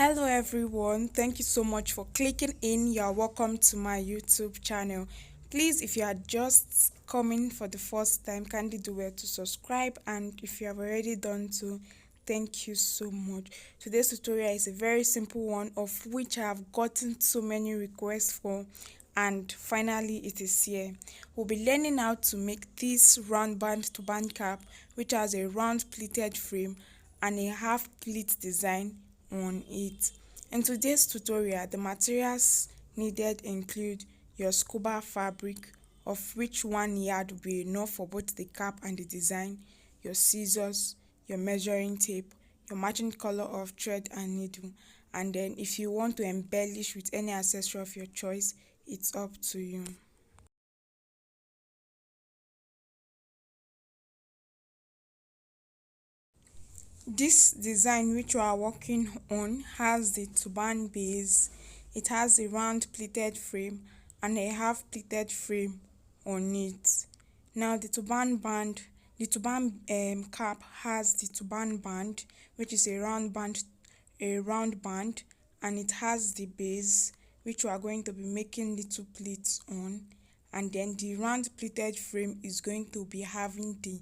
Hello everyone, thank you so much for clicking in. You're welcome to my YouTube channel. Please, if you are just coming for the first time, kindly do well to subscribe, and if you have already done so, thank you so much. Today's tutorial is a very simple one, of which I have gotten so many requests for, and finally it is here. We'll be learning how to make this round band turban cap, which has a round pleated frame and a half pleat design on it. In today's tutorial, the materials needed include your scuba fabric, of which 1 yard will be enough for both the cap and the design, your scissors, your measuring tape, your matching color of thread and needle, and then if you want to embellish with any accessory of your choice, it's up to you. This design which we are working on has the turban base, it has a round pleated frame and a half pleated frame on it. Now the turban cap has the turban band, which is a round band, and it has the base which we are going to be making little pleats on, and then the round pleated frame is going to be having the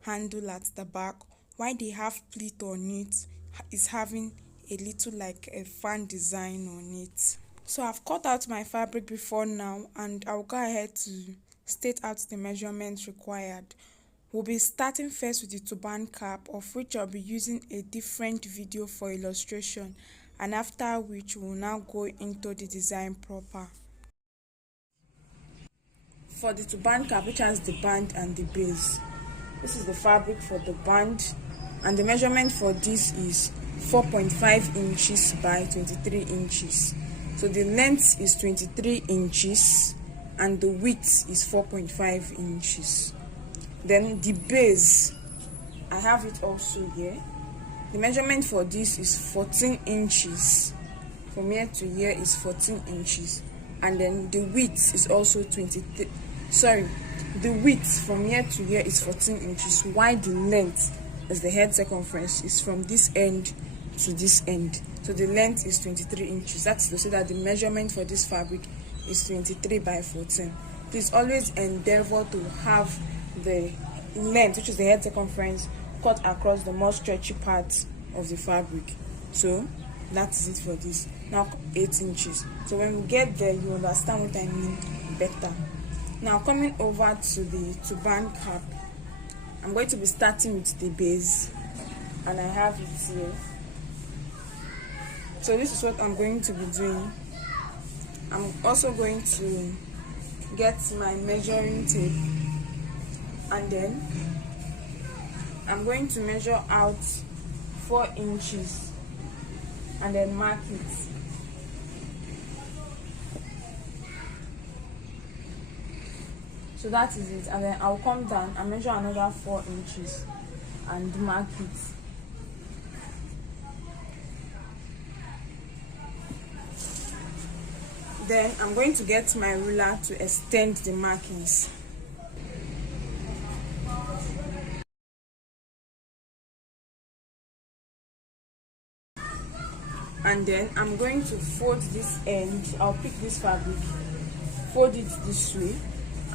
handle at the back, while the half pleat on it is having a little like a fan design on it. So I've cut out my fabric before now, and I'll go ahead to state out the measurements required. We'll be starting first with the turban cap, of which I'll be using a different video for illustration, and after which we'll now go into the design proper. For the turban cap, which has the band and the base, this is the fabric for the band, and the measurement for this is 4.5 inches by 23 inches. So the length is 23 inches and the width is 4.5 inches. Then the base, I have it also here. The measurement for this is 14 inches. From here to here is 14 inches. And then the width is also the width from here to here is 14 inches, while the length, as the head circumference, is from this end to this end. So the length is 23 inches. That's to say that the measurement for this fabric is 23 by 14. Please always endeavor to have the length, which is the head circumference, cut across the more stretchy parts of the fabric. So that is it for this. Now 8 inches. So when we get there, you understand what I mean better. Now coming over to the turban cap, I'm going to be starting with the base, and I have it here. So this is what I'm going to be doing. I'm also going to get my measuring tape, and then I'm going to measure out 4 inches and then mark it. So that is it, and then I'll come down and measure another 4 inches and mark it. Then I'm going to get my ruler to extend the markings. And then I'm going to fold this end. I'll pick this fabric, fold it this way,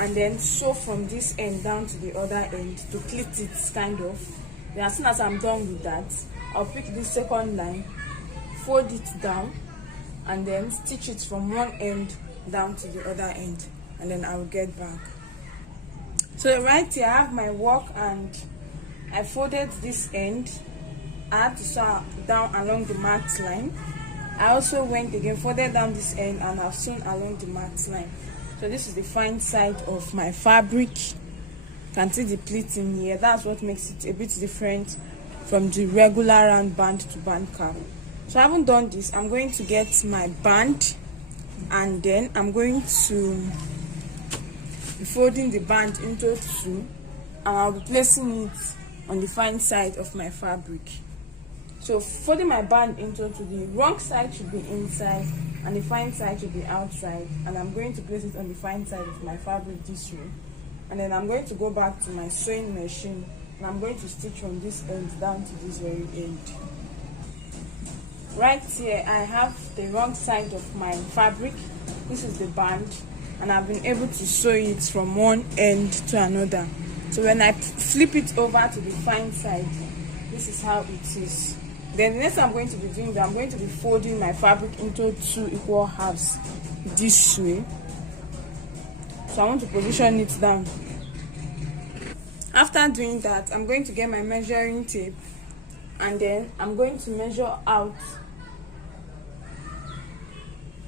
and then sew from this end down to the other end to pleat it, kind of. Then as soon as I'm done with that, I'll pick this second line, fold it down, and then stitch it from one end down to the other end, and then I'll get back. So right here I have my work, and I folded this end. I had to sew down along the marked line. I also went again, folded down this end, and I've sewn along the marked line. So this is the fine side of my fabric. You can see the pleating here. That's what makes it a bit different from the regular round band turban cap. So I haven't done this. I'm going to get my band, and then I'm going to be folding the band into two, and I'll be placing it on the fine side of my fabric. So folding my band into two, the wrong side should be inside and the fine side should be outside, and I'm going to place it on the fine side of my fabric this way. And then I'm going to go back to my sewing machine, and I'm going to stitch from this end down to this very end. Right here I have the wrong side of my fabric. This is the band, and I've been able to sew it from one end to another. So when I flip it over to the fine side, this is how it is. Then the next I'm going to be doing that, I'm going to be folding my fabric into 2 equal halves this way. So I want to position it down. After doing that, I'm going to get my measuring tape, and then I'm going to measure out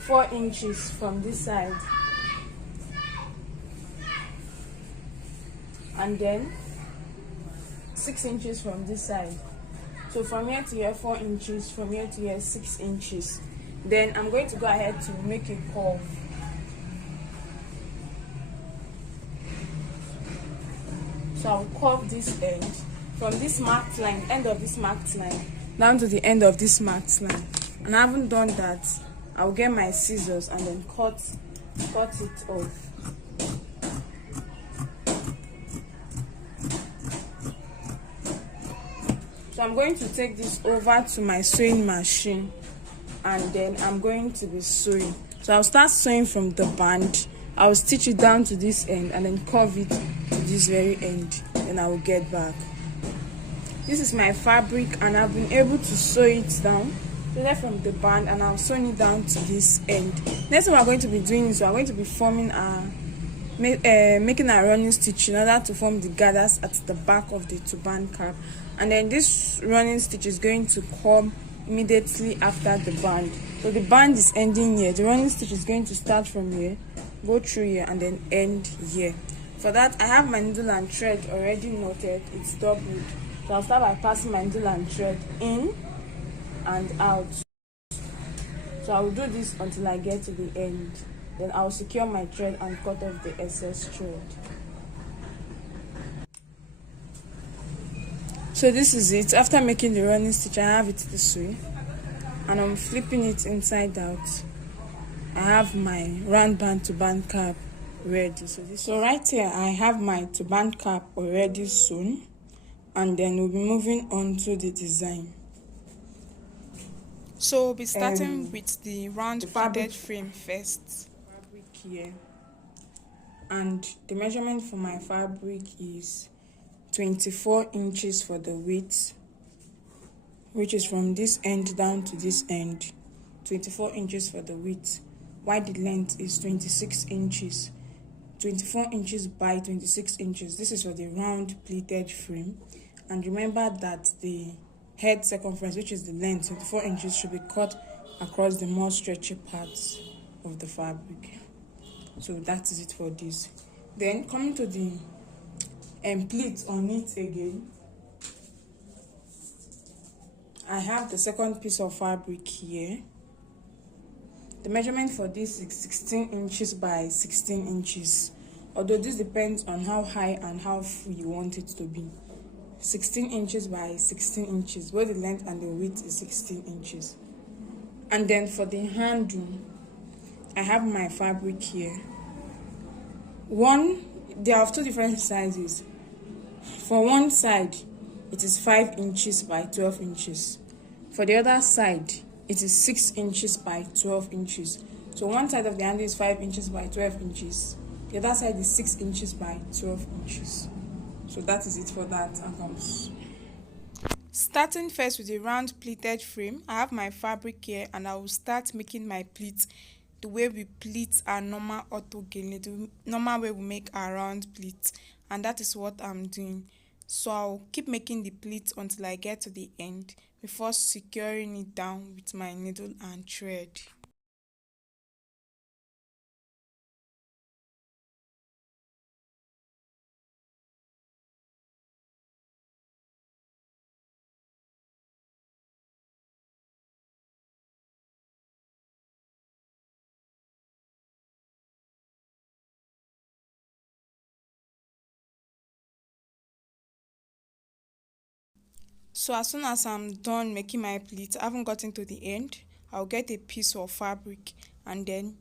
4 inches from this side, and then 6 inches from this side. So from here to here 4 inches, from here to here 6 inches. Then I'm going to go ahead to make a curve. So I'll curve this end from this marked line, end of this marked line, down to the end of this marked line. And I haven't done that, I'll get my scissors and then cut it off. So I'm going to take this over to my sewing machine, and then I'm going to be sewing. So I'll start sewing from the band. I'll stitch it down to this end and then curve it to this very end. Then I will get back. This is my fabric, and I've been able to sew it down. So that from the band, and I'll sew it down to this end. Next thing we're going to be doing is we're going to be forming our making a running stitch in order to form the gathers at the back of the turban cap. And then this running stitch is going to come immediately after the band. So the band is ending here, the running stitch is going to start from here, go through here, and then end here. For that, I have my needle and thread already knotted, it's doubled. So I'll start by passing my needle and thread in and out. So I will do this until I get to the end. Then I'll secure my thread and cut off the excess thread. So this is it. After making the running stitch, I have it this way, and I'm flipping it inside out. I have my round band turban cap ready. So right here I have my turban cap already sewn, and then we'll be moving on to the design. So we'll be starting with the round pleated frame first. Fabric here, and the measurement for my fabric is 24 inches for the width, which is from this end down to this end. 24 inches for the width, while the length is 26 inches. 24 inches by 26 inches. This is for the round pleated frame. And remember that the head circumference, which is the length, 24 inches, should be cut across the more stretchy parts of the fabric. So that is it for this. Then coming to the pleat on it again, I have the second piece of fabric here. The measurement for this is 16 inches by 16 inches, although this depends on how high and how full you want it to be. 16 inches by 16 inches, both the length and the width is 16 inches. And then for the handle, I have my fabric here. There are 2 different sizes. For one side, it is 5 inches by 12 inches. For the other side, it is 6 inches by 12 inches. So one side of the handle is 5 inches by 12 inches. The other side is 6 inches by 12 inches. So that is it for that. Starting first with the round pleated frame, I have my fabric here, and I will start making my pleats the way we pleat our normal orthogonally, the normal way we make our round pleats, and that is what I'm doing. So I'll keep making the pleats until I get to the end before securing it down with my needle and thread. So as soon as I'm done making my pleats, I haven't gotten to the end, I'll get a piece of fabric and then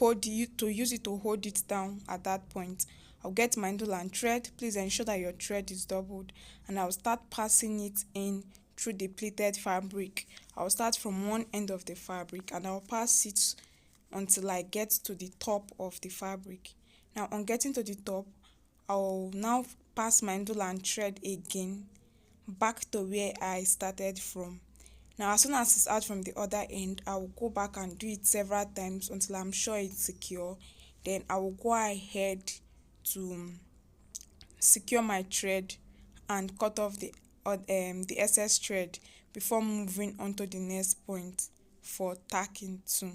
use it to hold it down. At that point, I'll get my needle and thread. Please ensure that your thread is doubled, and I'll start passing it in through the pleated fabric. I'll start from one end of the fabric and I'll pass it until I get to the top of the fabric. Now on getting to the top, I'll now pass my needle and thread again back to where I started from. Now as soon as it's out from the other end, I will go back and do it several times until I'm sure it's secure. Then I will go ahead to secure my thread and cut off the excess thread before moving on to the next point for tacking too.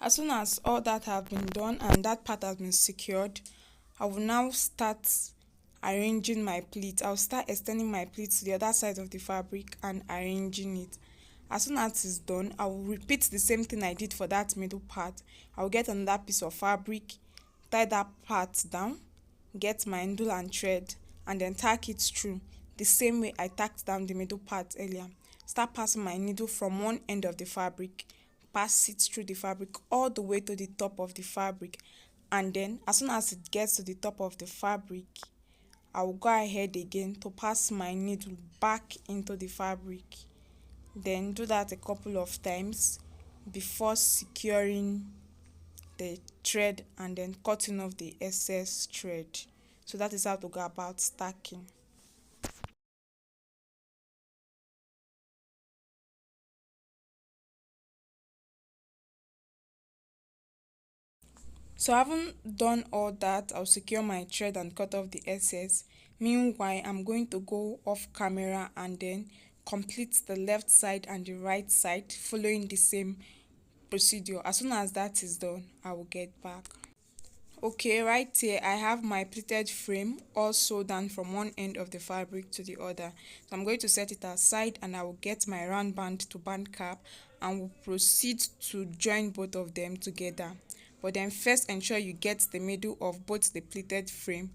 As soon as all that have been done and that part has been secured, I will now start arranging my pleat. I'll start extending my pleat to the other side of the fabric and arranging it. As soon as it's done, I will repeat the same thing I did for that middle part. I will get another piece of fabric, tie that part down, get my needle and thread, and then tack it through the same way I tacked down the middle part earlier. Start passing my needle from one end of the fabric, pass it through the fabric all the way to the top of the fabric, and then as soon as it gets to the top of the fabric, I will go ahead again to pass my needle back into the fabric. Then do that a couple of times before securing the thread and then cutting off the excess thread. So that is how to go about stacking. So having done all that, I'll secure my thread and cut off the excess. Meanwhile, I'm going to go off camera and then complete the left side and the right side following the same procedure. As soon as that is done, I will get back. Okay, right here I have my pleated frame all sewed down from one end of the fabric to the other. So I'm going to set it aside and I will get my round band turban cap and will proceed to join both of them together. But then first ensure you get the middle of both the pleated frame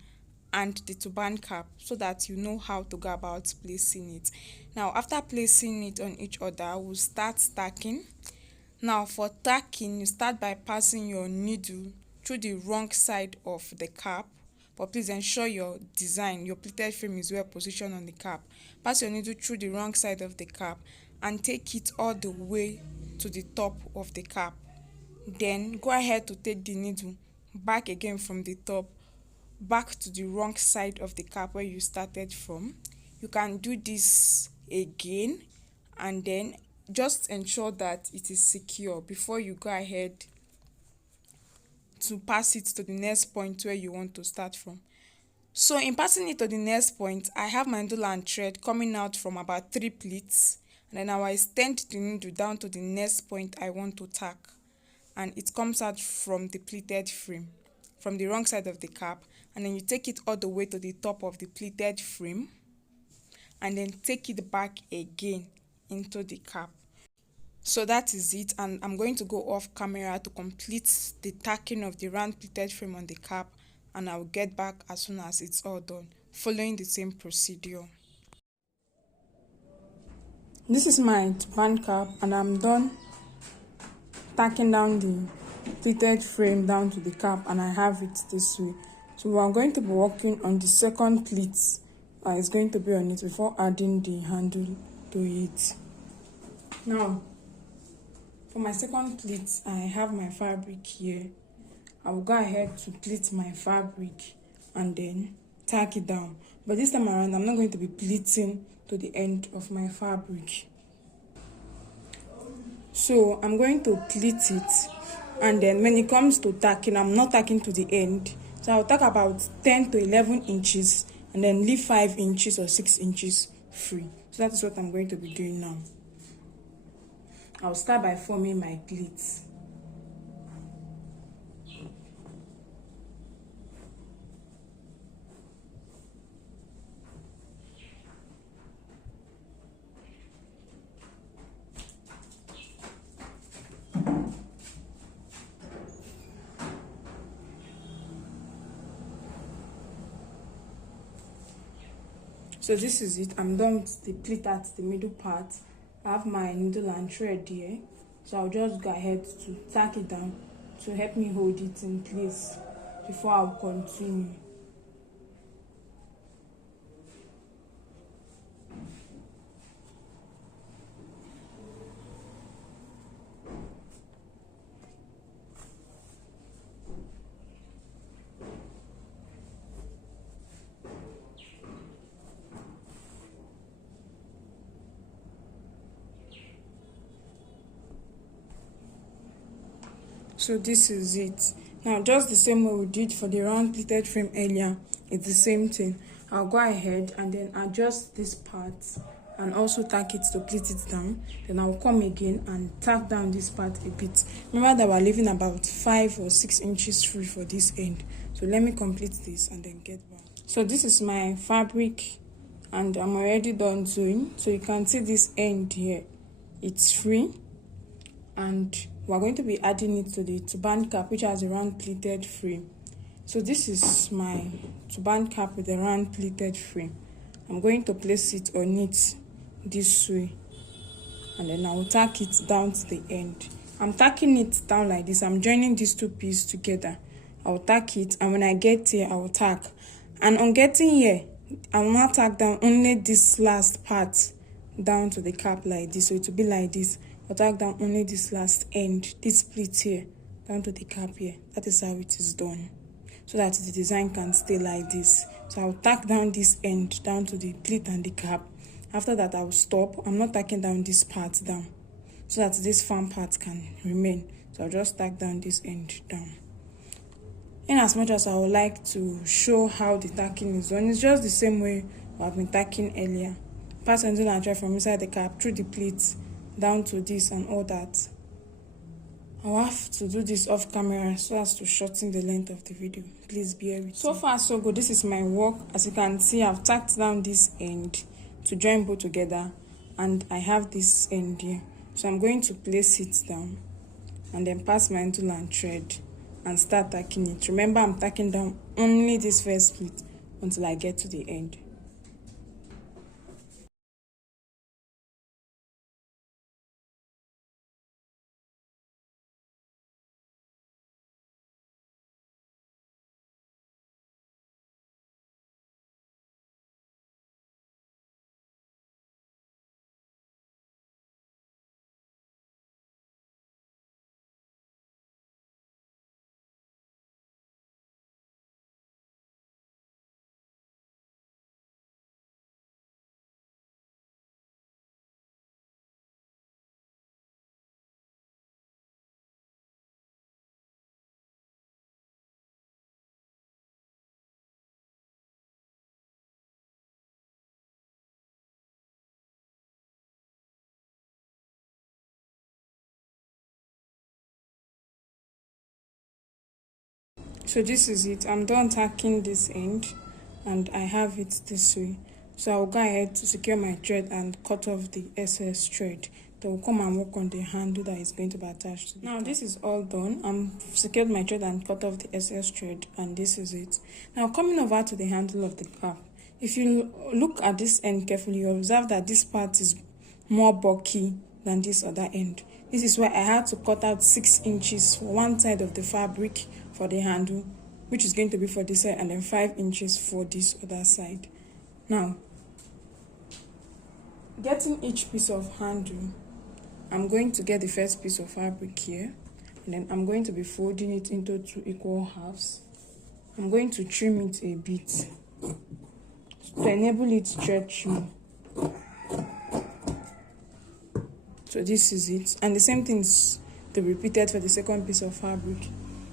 and the turban cap so that you know how to go about placing it. Now after placing it on each other, we'll start stacking. Now for tacking, you start by passing your needle through the wrong side of the cap, but please ensure your pleated frame is well positioned on the cap. Pass your needle through the wrong side of the cap and take it all the way to the top of the cap. Then go ahead to take the needle back again from the top back to the wrong side of the cap where you started from. You can do this again and then just ensure that it is secure before you go ahead to pass it to the next point where you want to start from. So in passing it to the next point, I have my needle and thread coming out from about 3 pleats, and then I will extend the needle down to the next point I want to tack, and it comes out from the pleated frame from the wrong side of the cap, and then you take it all the way to the top of the pleated frame and then take it back again into the cap. So that is it, and I'm going to go off camera to complete the tacking of the round pleated frame on the cap, and I'll get back as soon as it's all done, following the same procedure. This is my band cap and I'm done tacking down the pleated frame down to the cap, and I have it this way. So we are going to be working on the second pleat it's going to be on it before adding the handle to it. Now for my second pleat, I have my fabric here. I will go ahead to pleat my fabric and then tack it down, but this time around I'm not going to be pleating to the end of my fabric. So I'm going to pleat it, and then when it comes to tacking, I'm not tacking to the end. So I'll tack about 10 to 11 inches and then leave 5 inches or 6 inches free. So that is what I'm going to be doing now. I'll start by forming my pleats. So this is it. I'm done with the pleat at the middle part. I have my needle and thread here, so I'll just go ahead to tack it down to help me hold it in place. before I'll continue. So this is it. Now just the same way we did for the round pleated frame earlier, it's the same thing. I'll go ahead and then adjust this part and also tack it to pleat it down. Then I'll come again and tack down this part a bit. Remember that we're leaving about 5 or 6 inches free for this end. So let me complete this and then get back. So this is my fabric and I'm already done sewing. So you can see this end here, it's free. And we're going to be adding it to the turban cap, which has a round pleated frame. So this is my turban cap with a round pleated frame. I'm going to place it on it this way, and then I'll tack it down to the end. I'm tacking it down like this. I'm joining these two pieces together. I'll tack it, and when I get here, I'll tack. And on getting here, I will not tack down only this last part down to the cap like this. So it will be like this. I'll tack down only this last end, this pleat here, down to the cap here. That is how it is done, so that the design can stay like this. So I'll tack down this end down to the pleat and the cap. After that, I'll stop. I'm not tacking down this part down, so that this farm part can remain. So I'll just tack down this end down. In as much as I would like to show how the tacking is done, it's just the same way I've been tacking earlier. Pass until and try from inside the cap through the pleats down to this and all that. I'll have to do this off camera so as to shorten the length of the video. Please bear with me. So far so good. This is my work. As you can see, I've tacked down this end to join both together, and I have this end here. So I'm going to place it down and then pass my tool and thread and start tacking it. Remember, I'm tacking down only this first pleat until I get to the end. So this is it. I'm done tacking this end and I have it this way. So I'll go ahead to secure my thread and cut off the excess thread. Then we'll come and work on the handle that is going to be attached to the Now this is all done. I'm secured my thread and cut off the excess thread, and this is it. Now coming over to the handle of the cap. If you look at this end carefully, you observe that this part is more bulky than this other end. This is why I had to cut out 6 inches for one side of the fabric for the handle, which is going to be for this side, and then 5 inches for this other side. Now, getting each piece of handle, I'm going to get the first piece of fabric here, and then I'm going to be folding it into 2 equal halves. I'm going to trim it a bit to enable it to stretch more. So this is it, and the same thing is to be repeated for the second piece of fabric.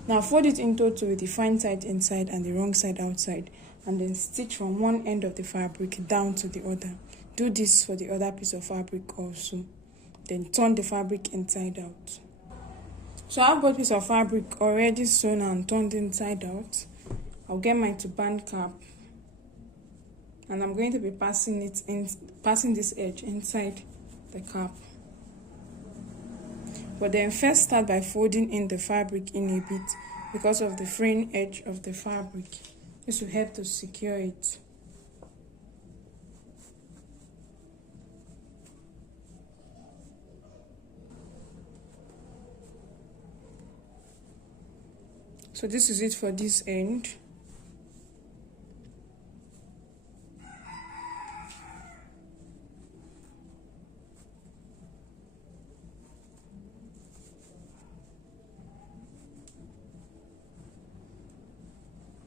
Now fold it into 2 with the fine side inside and the wrong side outside, and then stitch from one end of the fabric down to the other. Do this for the other piece of fabric also. Then turn the fabric inside out. So I have both pieces of fabric already sewn and turned inside out. I'll get my turban cap, and I'm going to be passing this edge inside the cap. But then first start by folding in the fabric in a bit because of the fraying edge of the fabric. This will help to secure it. So this is it for this end.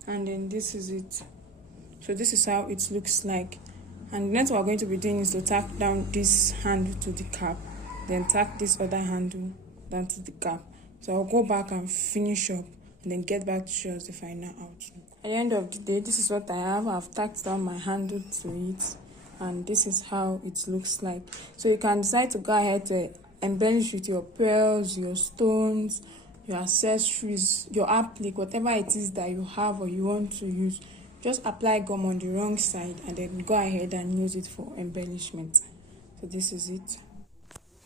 And then this is it. So this is how it looks like. And next what we're going to be doing is to tack down this handle to the cap, then tack this other handle down to the cap. So I'll go back and finish up and then get back to show us the final outcome. At the end of the day, this is what I have. I've tacked down my handle to it, and this is how it looks like. So you can decide to go ahead to embellish with your pearls, your stones, your accessories, your applique, whatever it is that you have or you want to use. Just apply gum on the wrong side and then go ahead and use it for embellishment. So this is it.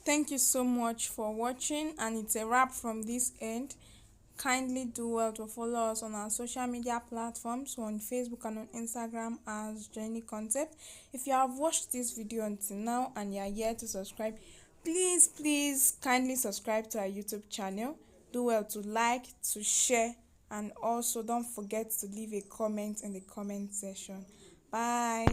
Thank you so much for watching, and it's a wrap from this end. Kindly do well to follow us on our social media platforms, on Facebook and on Instagram as Journey Concept. If you have watched this video until now and you are here to subscribe, please kindly subscribe to our YouTube channel. Do well to like, to share, and also don't forget to leave a comment in the comment section. Bye.